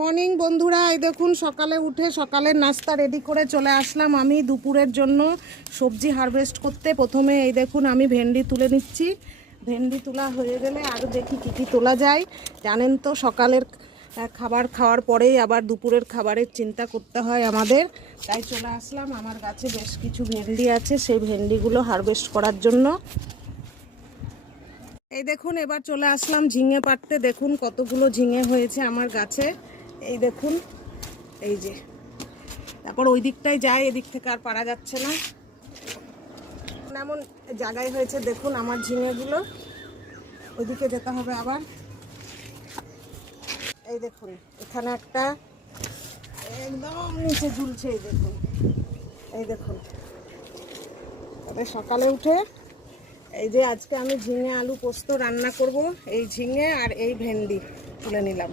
Morning বন্ধুরা, এই দেখুন সকালে উঠে সকালের নাস্তা রেডি করে চলে আসলাম আমি দুপুরের জন্য সবজি হারভেস্ট করতে। প্রথমে এই দেখুন আমি ভেন্ডি তুলে নিচ্ছি। ভেন্ডি তোলা হয়ে গেলে আরও দেখি কী কী তোলা যায়। জানেন তো সকালের খাবার খাওয়ার পরেই আবার দুপুরের খাবারের চিন্তা করতে হয় আমাদের। তাই চলে আসলাম, আমার গাছে বেশ কিছু ভেন্ডি আছে, সেই ভেন্ডিগুলো হারভেস্ট করার জন্য। এই দেখুন এবার চলে আসলাম ঝিঙে পাড়তে। দেখুন কতগুলো ঝিঙে হয়েছে আমার গাছে, এই দেখুন। এই যে তারপর ওই দিকটাই যায়, এদিক থেকে আর পারা যাচ্ছে না, এমন জায়গায় হয়েছে। দেখুন আমার ঝিঙেগুলো, ওইদিকে যেতে হবে আবার। এই দেখুন এখানে একটা একদম নিচে ঝুলছে, এই দেখুন, এই দেখুন। তবে সকালে উঠে এই যে আজকে আমি ঝিঙে আলু পোস্ত রান্না করব। এই ঝিঙে আর এই ভেন্ডি তুলে নিলাম।